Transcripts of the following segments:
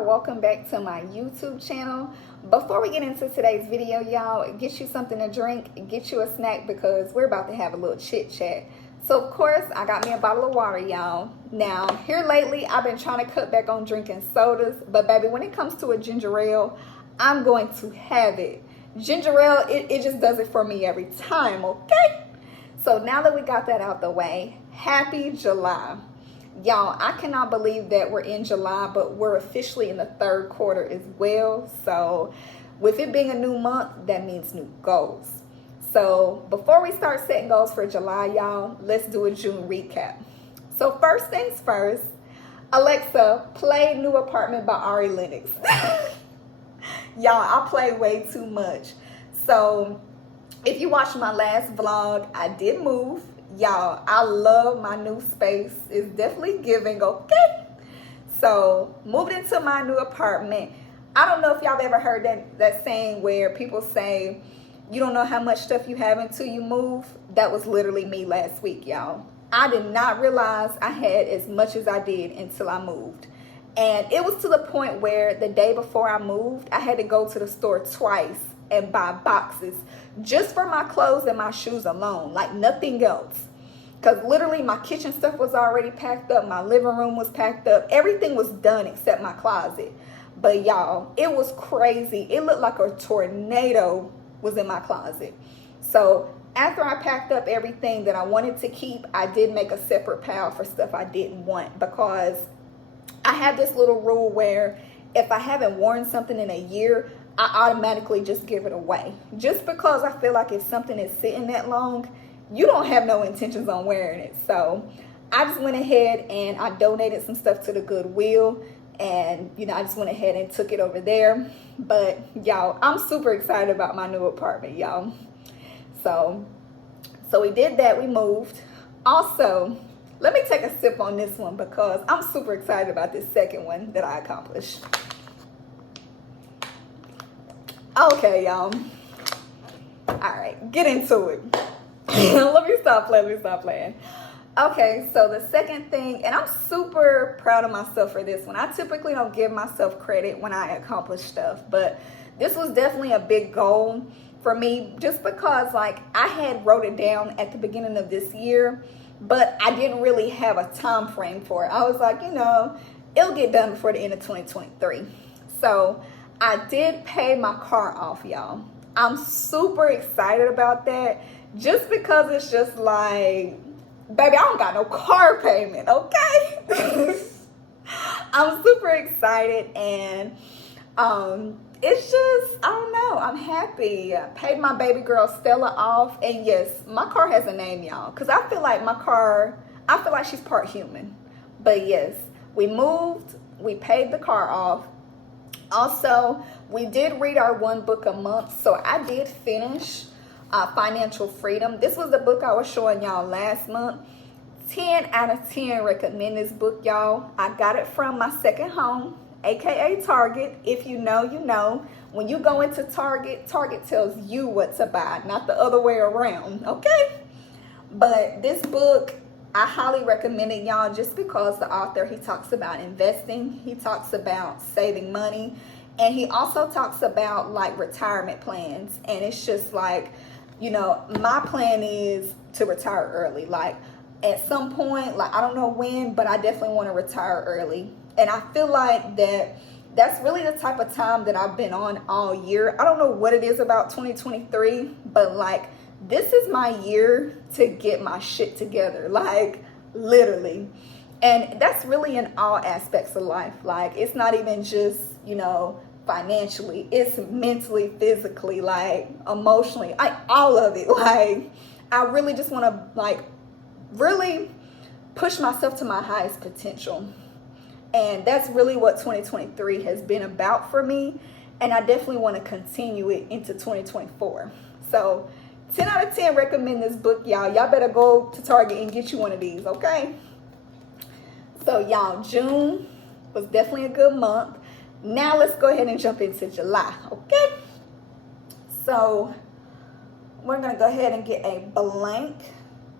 Welcome back to my YouTube channel. Before we get into today's video, y'all, get you something to drink, get you a snack, because we're about to have a little chit chat. So of course I got me a bottle of water, y'all. Now here lately I've been trying to cut back on drinking sodas, but baby, when it comes to a ginger ale, I'm going to have it. Ginger ale, it just does it for me every time, okay? So now that we got that out the way, happy July. Y'all, I cannot believe that we're in July, but we're officially in the third quarter as well. So with it being a new month, that means new goals. So before we start setting goals for July, y'all, let's do a June recap. So first things first, Alexa, play New Apartment by Ari Lennox. Y'all, I play way too much. So if you watched my last vlog, I did move. Y'all, I love my new space. It's definitely giving, okay? So moved into my new apartment. I don't know if y'all ever heard that saying where people say you don't know how much stuff you have until you move. That was literally me last week, y'all. I did not realize I had as much as I did until I moved. And it was to the point where the day before I moved, I had to go to the store twice and buy boxes just for my clothes and my shoes alone, like nothing else. Because literally my kitchen stuff was already packed up, my living room was packed up, everything was done except my closet. But y'all, it was crazy. It looked like a tornado was in my closet. So after I packed up everything that I wanted to keep, I did make a separate pile for stuff I didn't want, because I have this little rule where if I haven't worn something in a year, I automatically just give it away. Just because I feel like if something is sitting that long, you don't have no intentions on wearing it. So I just went ahead and I donated some stuff to the Goodwill, and I just went ahead and took it over there. But y'all, I'm super excited about my new apartment, y'all. So we did that, we moved. Also, let me take a sip on this one because I'm super excited about this second one that I accomplished. Okay, y'all. All right, get into it. Let me stop playing. Okay, so the second thing, and I'm super proud of myself for this one. I typically don't give myself credit when I accomplish stuff, but this was definitely a big goal for me, just because like I had wrote it down at the beginning of this year, but I didn't really have a time frame for it. I was like, it'll get done before the end of 2023. So I did pay my car off, y'all. I'm super excited about that, just because it's just like, baby, I don't got no car payment, okay? I'm super excited, and it's just, I don't know, I'm happy. I paid my baby girl Stella off, and yes, my car has a name, y'all, because I feel like she's part human. But yes, we moved, we paid the car off. Also, we did read our one book a month, so I did finish Financial Freedom. This was the book I was showing y'all last month. 10 out of 10 recommend this book, y'all. I got it from my second home, aka Target. If you know, you know. When you go into Target, Target tells you what to buy, not the other way around, okay? But this book, I highly recommend it, y'all, just because the author, he talks about investing, he talks about saving money, and he also talks about like retirement plans. And it's just like, my plan is to retire early. Like at some point, like I don't know when, but I definitely want to retire early. And I feel like that's really the type of time that I've been on all year. I don't know what it is about 2023, but like this is my year to get my shit together, like literally. And that's really in all aspects of life. Like it's not even just, financially, it's mentally, physically, like emotionally, all of it. Like I really just want to like really push myself to my highest potential. And that's really what 2023 has been about for me. And I definitely want to continue it into 2024. So 10 out of 10 recommend this book, y'all. Y'all better go to Target and get you one of these, okay? So y'all, June was definitely a good month. Now let's go ahead and jump into July, okay? So we're gonna go ahead and get a blank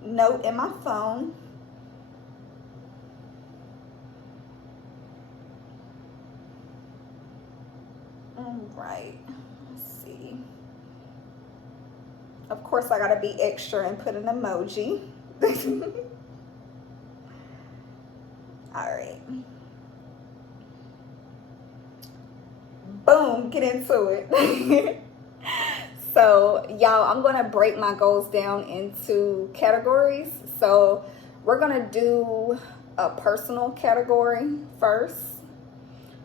note in my phone. right. Let's see. Of course, I gotta be extra and put an emoji. All right. Boom, get into it. So, y'all, I'm gonna break my goals down into categories. So, we're gonna do a personal category first.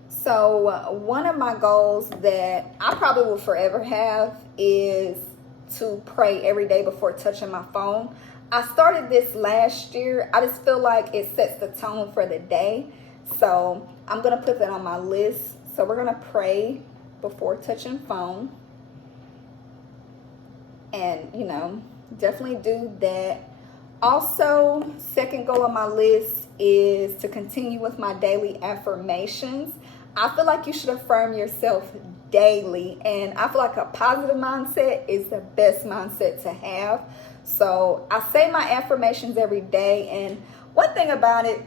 So, one of my goals that I probably will forever have is to pray every day before touching my phone. I started this last year. I just feel like it sets the tone for the day. So I'm going to put that on my list. So we're going to pray before touching phone. And, you know, definitely do that. Also, second goal on my list is to continue with my daily affirmations. I feel like you should affirm yourself daily, and I feel like a positive mindset is the best mindset to have. So I say my affirmations every day, and one thing about it,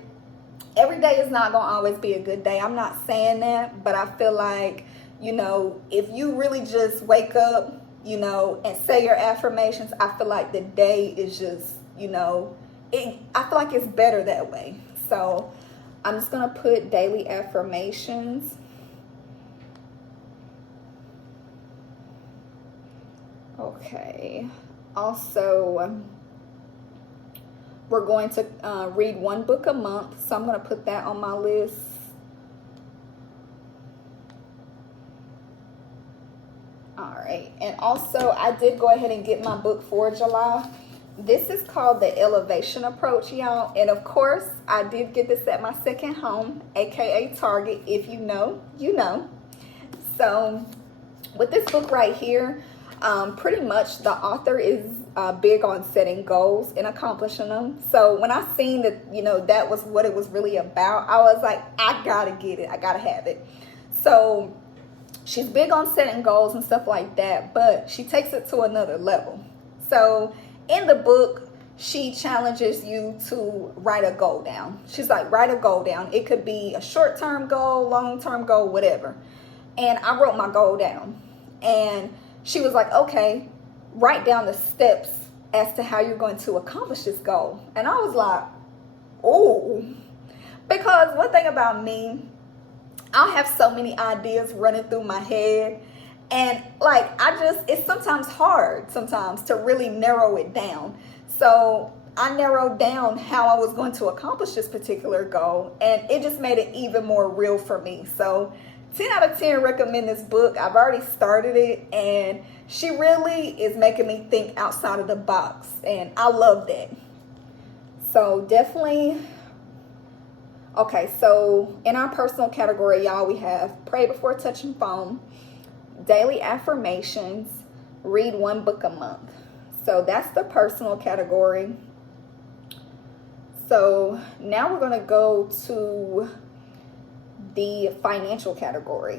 every day is not going to always be a good day. I'm not saying that, but I feel like, you know, if you really just wake up, you know, and say your affirmations, I feel like the day is just, you know, I feel like it's better that way. So I'm just going to put daily affirmations. Okay. Also, we're going to read one book a month. So I'm going to put that on my list. All right. And also, I did go ahead and get my book for July. This is called The Elevation Approach, y'all. And of course, I did get this at my second home, aka Target. If you know, you know. So with this book right here, pretty much the author is big on setting goals and accomplishing them. So when I seen that, you know, that was what it was really about, I was like, I gotta get it. I gotta have it. So she's big on setting goals and stuff like that, but she takes it to another level. So in the book, she challenges you to write a goal down. She's like, write a goal down. It could be a short-term goal, long-term goal, whatever. And I wrote my goal down. And she was like, okay, write down the steps as to how you're going to accomplish this goal. And I was like, oh, because one thing about me, I have so many ideas running through my head. And like, it's sometimes hard sometimes to really narrow it down. So I narrowed down how I was going to accomplish this particular goal, and it just made it even more real for me. So 10 out of 10 recommend this book. I've already started it, and she really is making me think outside of the box, and I love that. So definitely. Okay, so in our personal category, y'all, we have pray before touching phone, daily affirmations, read one book a month. So that's the personal category. So now we're going to go to the financial category.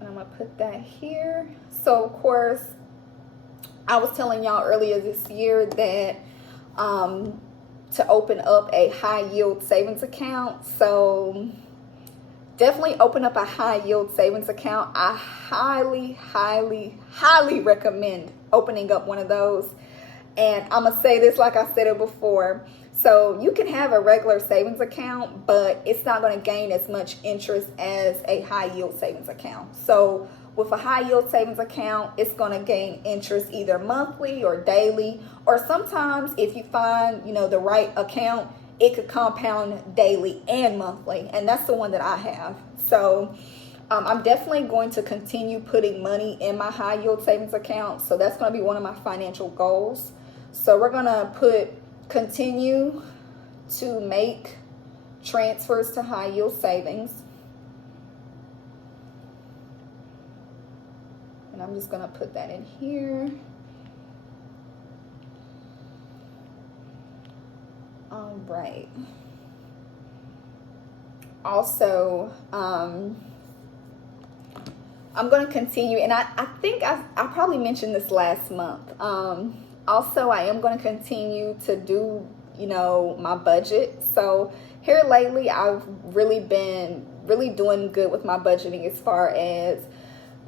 And I'm going to put that here. So, of course, I was telling y'all earlier this year that to open up a high yield savings account. So definitely open up a high yield savings account. I highly, highly, highly recommend opening up one of those. And I'm going to say this like I said it before. So you can have a regular savings account, but it's not going to gain as much interest as a high yield savings account. So with a high yield savings account, it's going to gain interest either monthly or daily, or sometimes if you find, you know, the right account, it could compound daily and monthly. And that's the one that I have. So I'm definitely going to continue putting money in my high yield savings account. So that's going to be one of my financial goals. So we're going to continue to make transfers to high yield savings. And I'm just going to put that in here. All right. Also, I'm going to continue, and I think I probably mentioned this last month. Also, I am going to continue to do you know, my budget. So here lately, I've really been doing good with my budgeting as far as,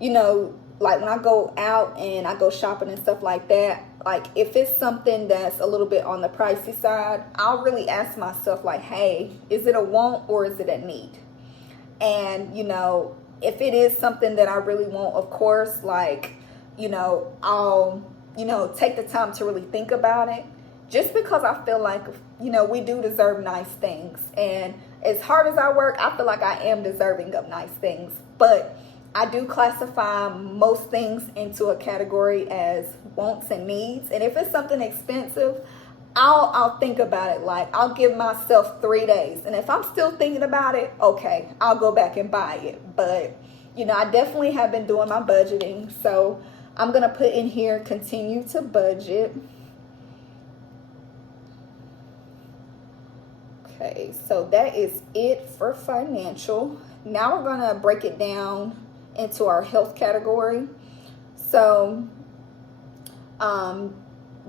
you know, like when I go out and I go shopping and stuff like that, like if it's something that's a little bit on the pricey side, I'll really ask myself like, hey, is it a want or is it a need? And, you know, if it is something that I really want, of course, like, you know, I'll, you know, take the time to really think about it, just because I feel like, you know, we do deserve nice things. And as hard as I work, I feel like I am deserving of nice things. But I do classify most things into a category as wants and needs. And if it's something expensive, I'll think about it. Like, I'll give myself 3 days, and if I'm still thinking about it, okay, I'll go back and buy it. But, you know, I definitely have been doing my budgeting, so I'm gonna put in here continue to budget. Okay, so that is it for financial. Now we're gonna break it down into our health category. So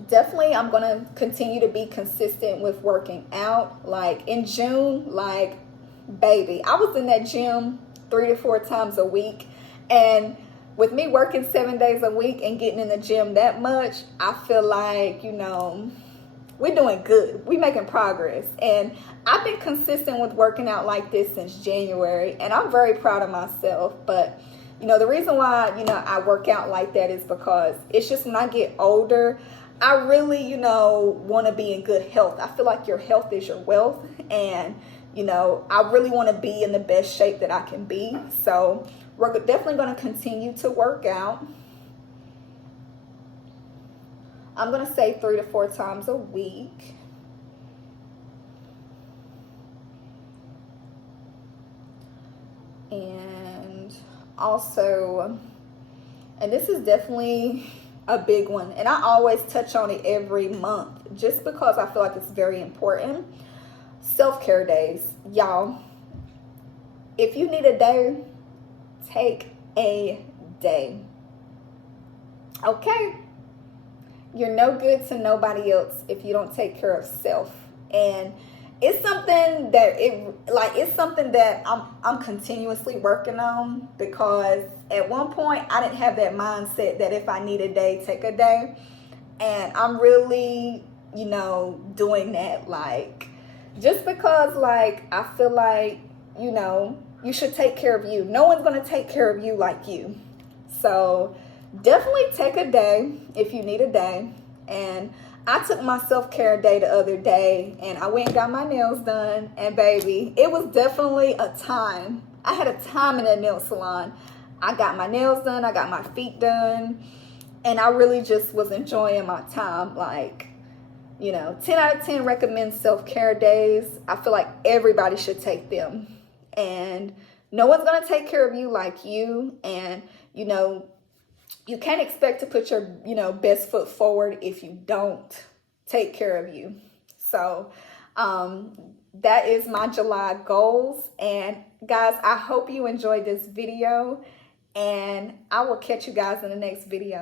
definitely I'm gonna continue to be consistent with working out. Like in June, like, baby, I was in that gym 3 to 4 times a week. And with me working 7 days a week and getting in the gym that much, I feel like, you know, we're doing good. We're making progress. And I've been consistent with working out like this since January, and I'm very proud of myself. But, you know, the reason why, you know, I work out like that is because it's just when I get older, I really, you know, want to be in good health. I feel like your health is your wealth. And, you know, I really want to be in the best shape that I can be. So we're definitely going to continue to work out. I'm going to say 3 to 4 times a week. And also, and this is definitely a big one, and I always touch on it every month just because I feel like it's very important. Self-care days. Y'all, if you need a day, take a day. Okay? You're no good to nobody else if you don't take care of self. And it's something that it's something that I'm continuously working on, because at one point I didn't have that mindset that if I need a day, take a day. And I'm really, you know, doing that, like, just because, like, I feel like, you know, you should take care of you. No one's going to take care of you like you. So definitely take a day if you need a day. And I took my self-care day the other day, and I went and got my nails done, and baby, it was definitely a time. I had a time in that nail salon. I got my nails done, I got my feet done, and I really just was enjoying my time. Like, you know, 10 out of 10 recommend self-care days. I feel like everybody should take them. And no one's going to take care of you like you. And, you know, you can't expect to put your, you know, best foot forward if you don't take care of you. So that is my July goals. And guys, I hope you enjoyed this video, and I will catch you guys in the next video.